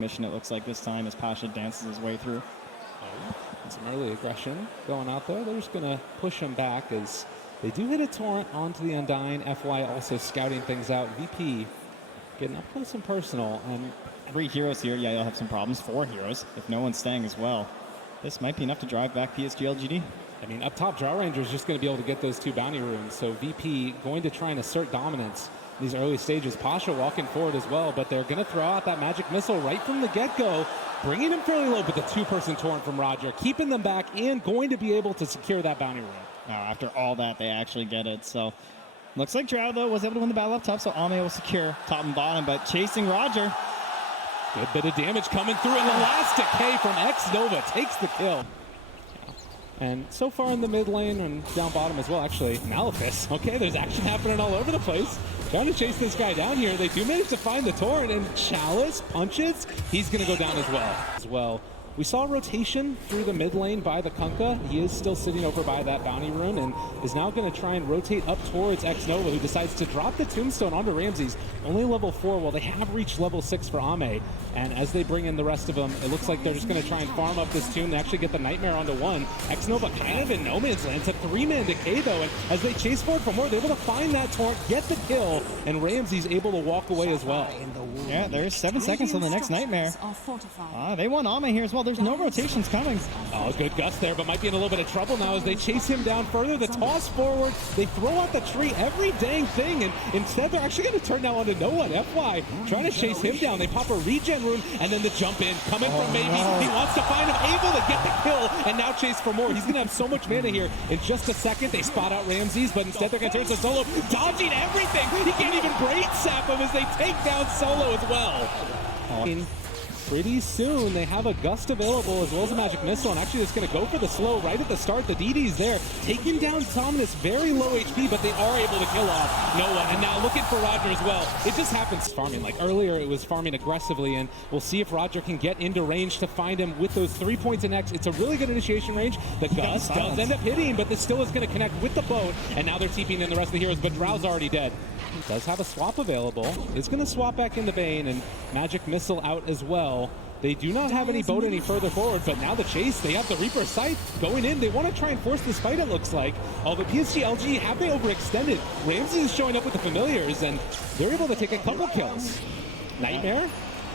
mission it looks like this time as Pasha dances his way through. Some early aggression going out there. They're just going to push him back as they do hit a torrent onto the Undying. FY also scouting things out. VP getting up close and personal. And 3 heroes here. Yeah, you'll have some problems. 4 heroes if no one's staying as well. This might be enough to drive back PSG LGD. I mean, up top, Drow Ranger is just going to be able to get those 2 bounty runes. So VP going to try and assert dominance in these early stages. Pasha walking forward as well, but they're going to throw out that magic missile right from the get-go, bringing him fairly low, but the 2-person torrent from Roger, keeping them back and going to be able to secure that bounty rune. After all that, they actually get it. So looks like Drow, though, was able to win the battle up top, so Ame will secure top and bottom, but chasing Roger. Good bit of damage coming through, and the last decay from X-Nova takes the kill. And so far in the mid lane and down bottom as well, actually, Malefus. Okay, there's action happening all over the place. Trying to chase this guy down here. They do manage to find the torrent, and Chalice punches. He's going to go down as well. We saw a rotation through the mid lane by the Kunkka. He is still sitting over by that bounty rune and is now going to try and rotate up towards X-Nova, who decides to drop the tombstone onto Ramses. Only level 4, while they have reached level 6 for Ame. And as they bring in the rest of them, it looks like they're just going to try and farm up this tomb and actually get the Nightmare onto 1. X-Nova kind of in no man's land. It's a 3-man decay, though, and as they chase forward for more, they're able to find that torrent, get the kill, and Ramses able to walk away as well. Yeah, there's 7 seconds till the next Nightmare. They want Ame here as well. There's no rotations coming. Oh, good gust there, but might be in a little bit of trouble now as they chase him down further. The toss forward, they throw out the tree, every dang thing, and instead they're actually going to turn now onto no one. FY trying to chase him down. They pop a regen rune, and then the jump in, coming from Maybe. No. He wants to find him, able to get the kill, and now chase for more. He's going to have so much mana here. In just a second, they spot out Ramses, but instead they're going to turn to Solo, dodging everything. He can't even braid sap him as they take down Solo as well. Pretty soon, they have a Gust available as well as a Magic Missile, and actually it's going to go for the slow right at the start. The DD's there, taking down Dominus, very low HP, but they are able to kill off Noah, and now looking for Roger as well. It just happens farming. Like earlier, it was farming aggressively, and we'll see if Roger can get into range to find him with those 3 points in X. It's a really good initiation range. The Gust does end up hitting, but this still is going to connect with the boat, and now they're TPing in the rest of the heroes, but Drow's already dead. He does have a swap available. It's going to swap back into Bane, and Magic Missile out as well. They do not have any boat any further forward, but now the chase, they have the Reaper sight going in. They want to try and force this fight, it looks like. Although PSG LG, have they overextended? Ramses is showing up with the familiars, and they're able to take a couple kills. Nightmare.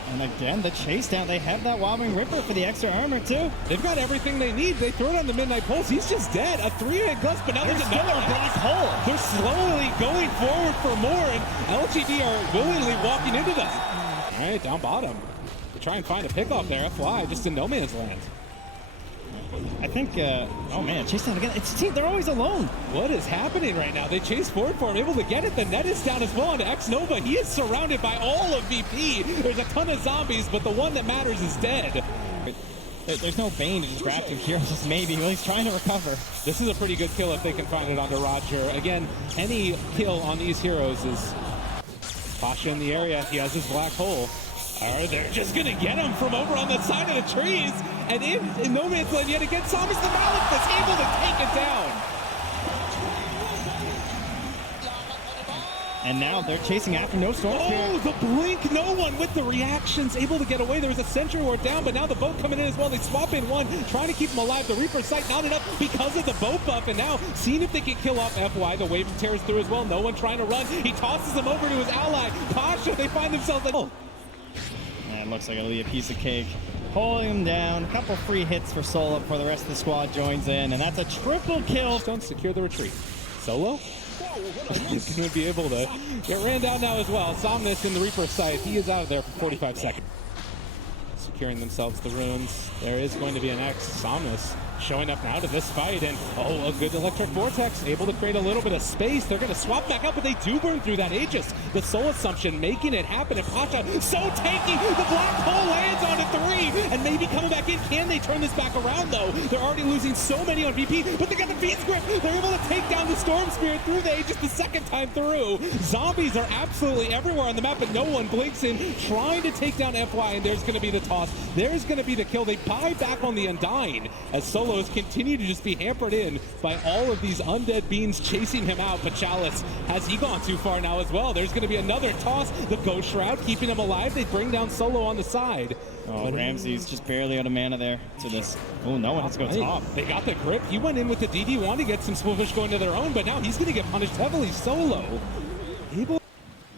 And again, the chase down. They have that Wobbling Ripper for the extra armor, too. They've got everything they need. They throw it on the Midnight Pulse. He's just dead. A 3-hit Gust, but now there's another black hole. They're slowly going forward for more, and LGD are willingly walking into them. All right, down bottom. Try and find a pickoff there. FY just in no man's land. I think, oh man, chase down again. They're always alone. What is happening right now? They chase forward for him, able to get it. The net is down as well onto X-Nova. He is surrounded by all of VP. There's a ton of zombies, but the one that matters is dead. There's no Bane to just grab 2 heroes, just maybe. Well, he's trying to recover. This is a pretty good kill if they can find it onto Roger. Again, any kill on these heroes is Pasha in the area. He has his black hole. They're just going to get him from over on the side of the trees. And in no man's land yet again, Thomas the Malefus able to take it down. And now they're chasing after no storm. Oh, the blink, no one with the reactions, able to get away. There was a Sentry Ward down, but now the boat coming in as well. They swap in 1, trying to keep him alive. The Reaper sight not enough because of the boat buff, and now seeing if they can kill off FY. The wave tears through as well. No one trying to run. He tosses him over to his ally. Pasha, they find themselves like, oh. It looks like it'll be a piece of cake. Pulling him down. A couple free hits for Solo before the rest of the squad joins in, and that's a triple kill. Don't secure the retreat. Solo? He's going to be able to get ran down now as well. Somnus in the Reaper sight. He is out of there for 45 seconds. Securing themselves the runes. There is going to be an X. Somnus showing up now to this fight, and oh, a good electric vortex, able to create a little bit of space. They're going to swap back up, but they do burn through that Aegis. The Soul Assumption making it happen, and Pasha so tanky. The black hole lands on a 3, and maybe coming back in. Can they turn this back around, though? They're already losing so many on VP, but they got the Beast Grip. They're able to take down the Storm Spirit through the Aegis the second time through. Zombies are absolutely everywhere on the map, but no one blinks in, trying to take down FY, and there's going to be the toss. There's going to be the kill. They buy back on the Undying as Solo Solo has continued to just be hampered in by all of these undead beings chasing him out. But Chalice, has he gone too far now as well? There's going to be another toss. The Ghost Shroud keeping him alive. They bring down Solo on the side. Oh, Ramsey's just barely out of mana there to this. Oh, no one has to go top. They got the grip. He went in with the DD, wanted to get some Swoopfish going to their own, but now he's going to get punished heavily. Solo able.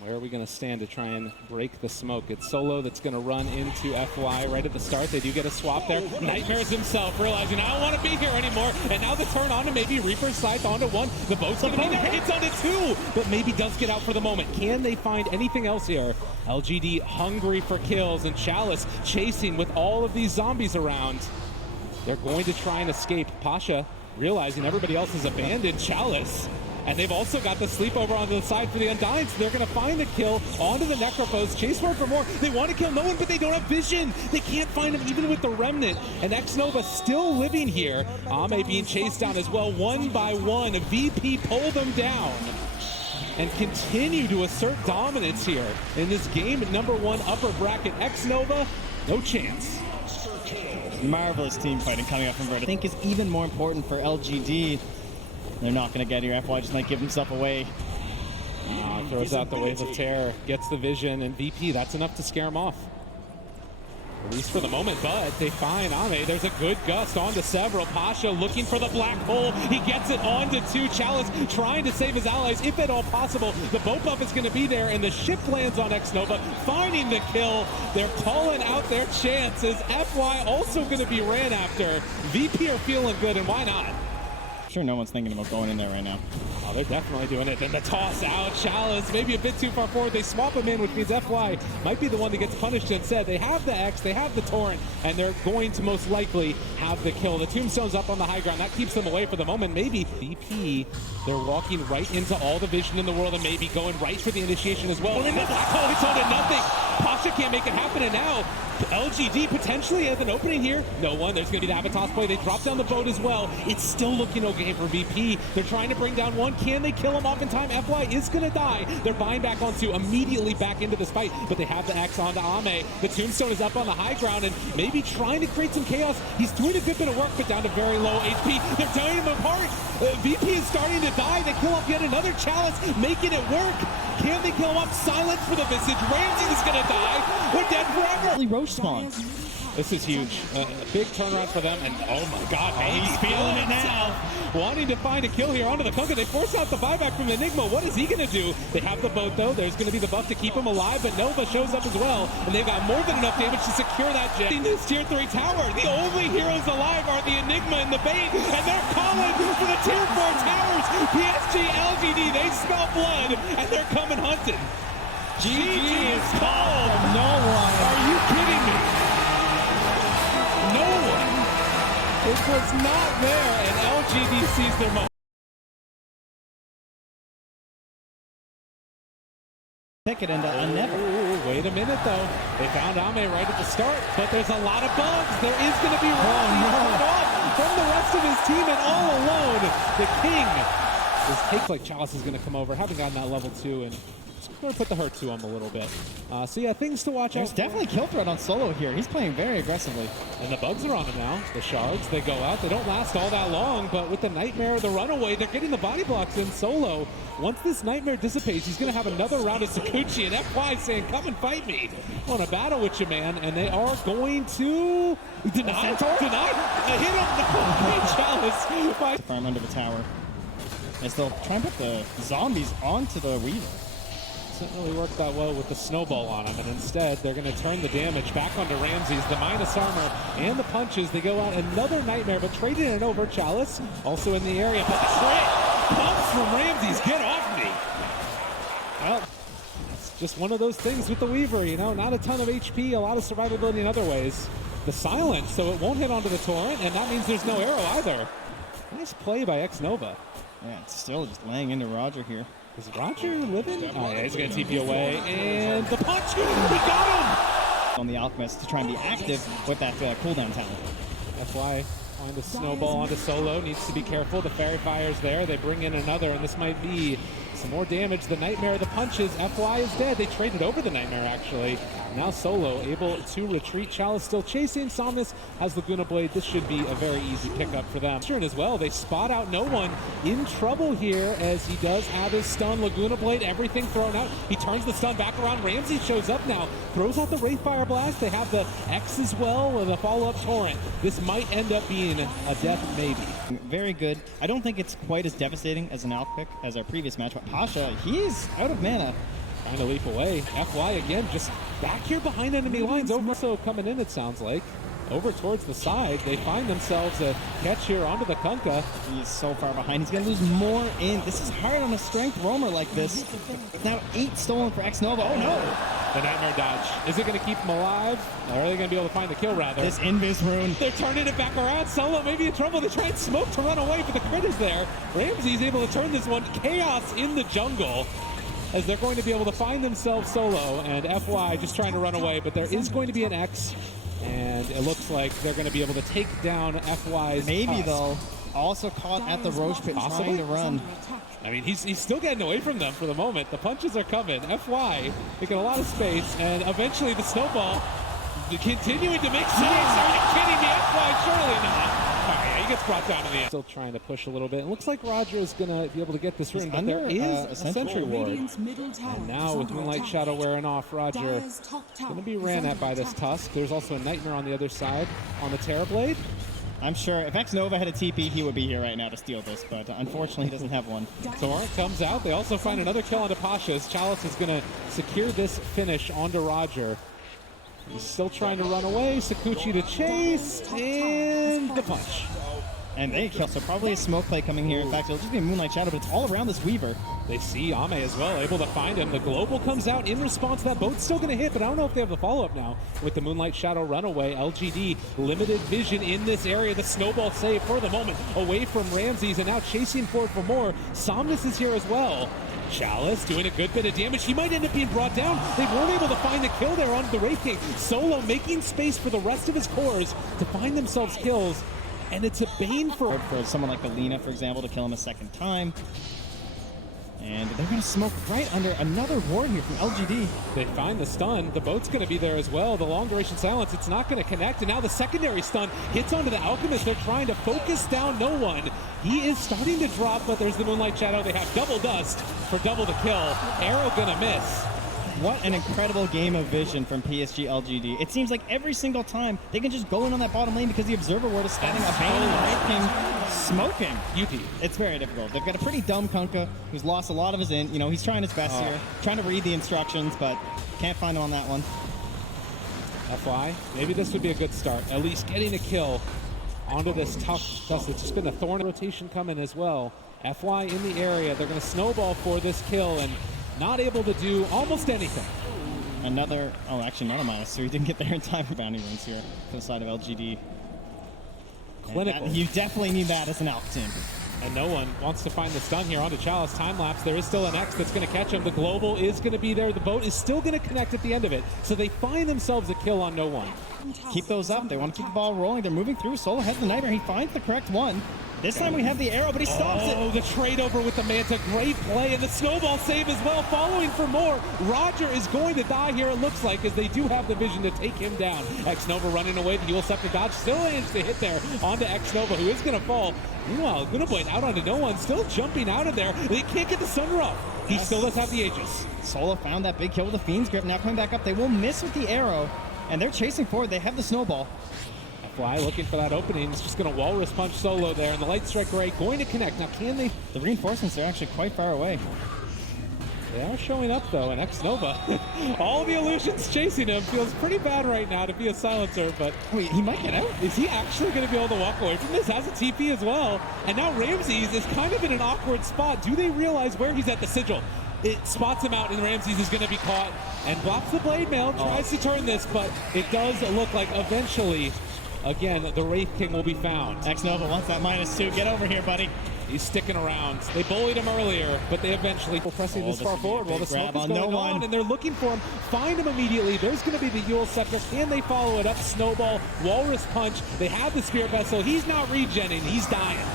Where are we going to stand to try and break the smoke? It's Solo that's going to run into FY right at the start. They do get a swap there. Nightmares himself realizing, I don't want to be here anymore. And now the turn on to maybe Reaper's Scythe onto one. The boat's going to be there. Hits onto two, but maybe does get out for the moment. Can they find anything else here? LGD hungry for kills, and Chalice chasing with all of these zombies around. They're going to try and escape. Pasha realizing everybody else has abandoned Chalice. And they've also got the sleepover onto the side for the Undying, so they're going to find the kill onto the Necrophos. Chase for more. They want to kill no one, but they don't have vision. They can't find him even with the Remnant. And Xnova still living here. Ame being chased down as well, one by one. VP pull them down and continue to assert dominance here in this game at #1 upper bracket. Xnova, no chance. Marvelous team fighting coming up from Virtus. I think is even more important for LGD. They're not going to get here. FY just might give himself away. Throws out the Waves of Terror, gets the vision, and VP, that's enough to scare him off. At least for the moment, but they find Ame. There's a good gust onto several. Pasha looking for the black hole. He gets it onto two. Chalice trying to save his allies, if at all possible. The boat buff is going to be there, and the ship lands on Xnova, finding the kill. They're calling out their chances. FY also going to be ran after. VP are feeling good, and why not? Sure, no one's thinking about going in there right now. Oh, they're definitely doing it. Then the toss out, Chalice, maybe a bit too far forward. They swap him in, which means FY might be the one that gets punished instead. They have the X, they have the Torrent, and they're going to most likely have the kill. The Tombstone's up on the high ground. That keeps them away for the moment. Maybe VP, they're walking right into all the vision in the world and maybe going right for the initiation as well. And the black hole hits onto nothing. Pasha can't make it happen, and now LGD potentially has an opening here. No one. There's going to be the Abatos play. They drop down the boat as well. It's still looking okay for VP. They're trying to bring down one. Can they kill him off in time? FY is going to die. They're buying back onto immediately back into this fight, but they have the X onto Ame. The Tombstone is up on the high ground and maybe trying to create some chaos. He's doing a good bit of work, but down to very low HP. They're tearing him apart. VP is starting to die. They kill off yet another Chalice, making it work. Can they kill him off? Silence for the Visage. Ramsey is going to die. We're dead forever. Roche spawn. This is huge. A big turnaround for them, and oh my god, he's feeling it now. Wanting to find a kill here onto the Kunkka. They force out the buyback from Enigma. What is he going to do? They have the boat, though. There's going to be the buff to keep him alive, but Nova shows up as well, and they've got more than enough damage to secure that jet. In this tier 3 tower, the only heroes alive are the Enigma and the Bane, and they're calling for the tier 4 towers. PSG LGD, they smell blood, and they're coming hunting. GG is called. No one. Are you kidding me? No one. It was not there, and LGD sees their moment. Pick it into a never. Wait a minute, though. They found Ame right at the start, but there's a lot of bugs. There is going to be cut off from the rest of his team, and all alone, the King. This takes like Chalice is going to come over, having gotten that level 2, and it's going to put the hurt to him a little bit. So yeah, things to watch There's out. definitely kill threat on Solo here. He's playing very aggressively. And the bugs are on him now. The shards, they go out. They don't last all that long, but with the Nightmare, the Runaway, they're getting the body blocks in. Solo, once this Nightmare dissipates, he's going to have another round of Sakuchi, and FY saying, come and fight me. I want to battle with you, man. And they are going to deny. Hit him. No, Chalice. Farm under the tower. As they'll try and put the zombies onto the Weaver. Doesn't really work that well with the snowball on him, and instead they're going to turn the damage back onto Ramses. The minus armor and the punches, they go out another Nightmare, but trading it over. Chalice also in the area, but the crit comes from Ramses. Get off me. Well, it's just one of those things with the Weaver, you know, not a ton of HP, a lot of survivability in other ways. The silence, so it won't hit onto the Torrent, and that means there's no arrow either. Nice play by Xnova. Yeah, it's still just laying into Roger here. Is Roger living? Oh yeah, he's going to TP away, and the punch! He got him! On the Alchemist to try and be active with that cooldown talent. FY on the snowball onto Solo, needs to be careful. The Fairy Fire's there, they bring in another, and this might be Some more damage. The Nightmare, the punches. FY is dead. They traded over the Nightmare, actually. Now Solo able to retreat. Chalice still chasing. Somnus has Laguna Blade. This should be a very easy pickup for them. As well, they spot out no one. In trouble here as he does have his stun. Laguna Blade, everything thrown out. He turns the stun back around. Ramsey shows up now. Throws out the Wraithfire Blast. They have the X as well with a follow-up Torrent. This might end up being a death maybe. Very good. I don't think it's quite as devastating as an Alp pick as our previous match, but Pasha, he's out of mana. Trying to leap away. FY again, just back here behind enemy lines. Also coming in, it sounds like. Over towards the side. They find themselves a catch here onto the Kunkka. He's so far behind. He's going to lose more in. This is hard on a strength roamer like this. Now 8 stolen for X-Nova. Oh, no. The Nightmare dodge. Is it going to keep him alive? Or are they going to be able to find the kill, rather? This Invis rune. They're turning it back around. Solo maybe in trouble. They try and smoke to run away, but the crit is there. Ramsey's able to turn this one. Chaos in the jungle, as they're going to be able to find themselves Solo, and FY just trying to run away, but there is going to be an X, and it looks like they're going to be able to take down FY's Maybe, Tusk. Though. Also caught at the Roche pit trying to run. I mean, he's still getting away from them for the moment. The punches are coming. FY making a lot of space, and eventually the snowball continuing to make sense. Are you kidding me? FY, surely not. All right, he gets brought down to the end. Still trying to push a little bit. It looks like Roger is going to be able to get this rune, but there is a Sentry Ward. And now with Moonlight Shadow wearing off, Roger is going to be ran at by this Tusk. There's also a Nightmare on the other side on the Terrorblade. I'm sure if X-Nova had a TP, he would be here right now to steal this, but unfortunately he doesn't have one. Torrent comes out. They also find another kill onto Pasha's. Chalice is going to secure this finish onto Roger. He's still trying to run away. Sakuchi to chase, and the punch. And they kill, so probably a smoke play coming here. In fact, it'll just be a Moonlight Shadow, but it's all around this Weaver. They see Ame as well, able to find him. The Global comes out in response to that. Boat's still going to hit, but I don't know if they have the follow-up now with the Moonlight Shadow runaway. LGD, limited vision in this area. The snowball save for the moment away from Ramses, and now chasing forward for more. Somnus is here as well. Chalice doing a good bit of damage. He might end up being brought down. They weren't able to find the kill there on the Wraith King. Solo making space for the rest of his cores to find themselves kills. And it's a bane for someone like Alina, for example, to kill him a second time. And they're going to smoke right under another ward here from LGD. They find the stun. The boat's going to be there as well. The long duration silence, it's not going to connect. And now the secondary stun hits onto the Alchemist. They're trying to focus down no one. He is starting to drop, but there's the Moonlight Shadow. They have double dust for double the kill. Arrow going to miss. What an incredible game of vision from PSG LGD. It seems like every single time they can just go in on that bottom lane because the Observer Ward is standing up, smoking. UP. It's very difficult. They've got a pretty dumb Kunkka who's lost a lot of his int. You know, he's trying his best here, trying to read the instructions, but can't find him on that one. FY, maybe this would be a good start. At least getting a kill onto this tough dust. It's just been a thorn rotation coming as well. FY in the area. They're going to snowball for this kill and not able to do almost anything. Another, oh, actually not a -3. He didn't get there in time for bounty runes here for the side of LGD. Clinical. You definitely need that as an Alp team. And no one wants to find the stun here onto Chalice. Time lapse. There is still an X that's going to catch him. The Global is going to be there. The boat is still going to connect at the end of it. So they find themselves a kill on no one. Keep those up. They want to keep the ball rolling. They're moving through. Solo has the Nightmare. He finds the correct one. This time we have the arrow, but he stops it. Oh, the trade over with the Manta. Great play, and the snowball save as well, following for more. Roger is going to die here, it looks like, as they do have the vision to take him down. X-Nova running away. The Dual Scepter dodge still managed to hit there onto X-Nova, who is going to fall. Meanwhile, Laguna Blade out onto no one, still jumping out of there. They can't get the Sunderer up. He still does have the Aegis. Solo found that big kill with the Fiend's Grip. Now coming back up, they will miss with the arrow, and they're chasing forward. They have the snowball. FY looking for that opening. It's just going to Walrus Punch Solo there, and the Light Strike Ray going to connect. Now, can they? The reinforcements are actually quite far away. They are showing up, though, and X-Nova, all the illusions chasing him. Feels pretty bad right now to be a silencer, but wait, he might get out. Is he actually going to be able to walk away from this? Has a TP as well. And now Ramses is kind of in an awkward spot. Do they realize where he's at? The Sigil? It spots him out, and Ramses is going to be caught and blocks the Blade Mail, tries to turn this, but it does look like eventually, again, the Wraith King will be found. X-Nova wants that -2. Get over here, buddy. He's sticking around. They bullied him earlier, but they eventually pressing this far forward while the smoke is going on, and they're looking for him. Find him immediately. There's going to be the Dual Scepter. Can they follow it up? Snowball, Walrus Punch. They have the Spirit Vessel. He's not regenning. He's dying.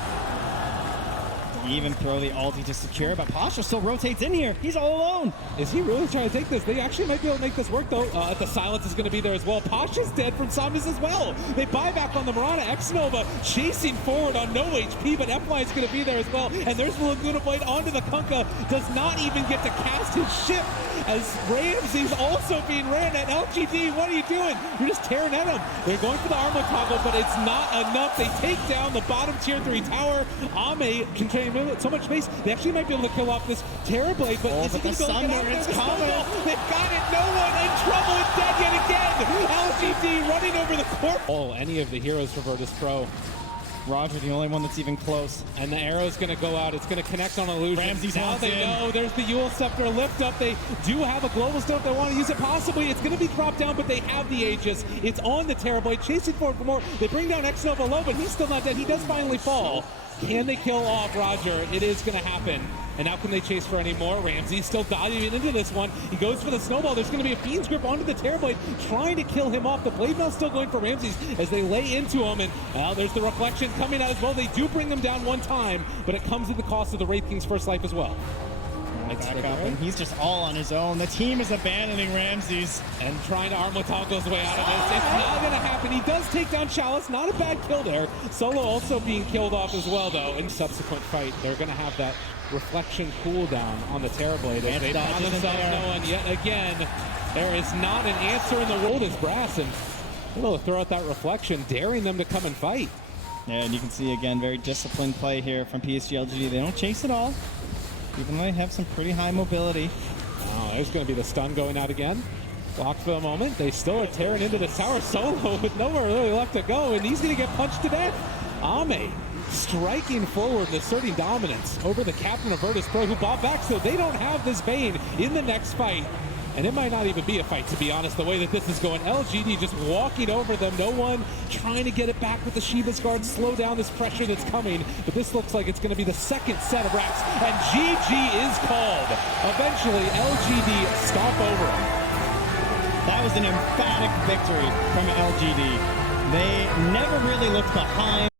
Even throw the ulti to secure, but Pasha still rotates in here. He's all alone. Is he really trying to take this? They actually might be able to make this work, though. The silence is going to be there as well. Pasha's dead from zombies as well. They buy back on the Mirana. X-Nova chasing forward on no HP, but FY is going to be there as well. And there's the Laguna Blade onto the Kunkka. Does not even get to cast his ship as Ramsey's also being ran at. LGD, what are you doing? You're just tearing at him. They're going for the armor toggle, but it's not enough. They take down the bottom tier 3 tower. Ame controlling so much space. They actually might be able to kill off this Terrorblade, but is he going to go get it's coming. They've got it. No one in trouble. It's dead yet again. LGD running over the court. Oh, any of the heroes for Virtus.pro. Roger, the only one that's even close. And the arrow's going to go out. It's going to connect on illusion. Ramsey's now they know there's the Yule Scepter lift up. They do have a global stone if they want to use it. Possibly it's going to be dropped down, but they have the Aegis. It's on the Terrorblade, chasing forward for more. They bring down X-Nova low, but he's still not dead. He does finally fall. Can they kill off Roger? It is going to happen. And now can they chase for any more? Ramsey still diving into this one. He goes for the snowball. There's going to be a Fiend's Grip onto the Terrorblade, trying to kill him off. The Blade Mail still going for Ramsey's as they lay into him. And there's the Reflection coming out as well. They do bring them down one time, but it comes at the cost of the Wraith King's first life as well. Back up, and he's just all on his own. The team is abandoning Ramsey's and trying to Armletoggle his way out of this. It's not going to happen. He does take down Chalice. Not a bad kill there. Solo also being killed off as well, though. In subsequent fight, they're going to have that Reflection cooldown on the Terrorblade. As they found themselves no one yet again. There is not an answer in the world as Brass, and able to throw out that Reflection, daring them to come and fight. Yeah, and you can see again, very disciplined play here from PSG LGD. They don't chase at all, even though they have some pretty high mobility. Oh, there's going to be the stun going out again. Blocked for the moment. They still are tearing into the tower solo with nowhere really left to go, and he's going to get punched to death. Ame striking forward and asserting dominance over the captain of Virtus.pro, who bought back, so they don't have this Bane in the next fight. And it might not even be a fight, to be honest, the way that this is going. LGD just walking over them. No one trying to get it back with the Shiva's Guard, slow down this pressure that's coming. But this looks like it's going to be the second set of racks. And GG is called. Eventually, LGD stop over them. That was an emphatic victory from LGD. They never really looked behind.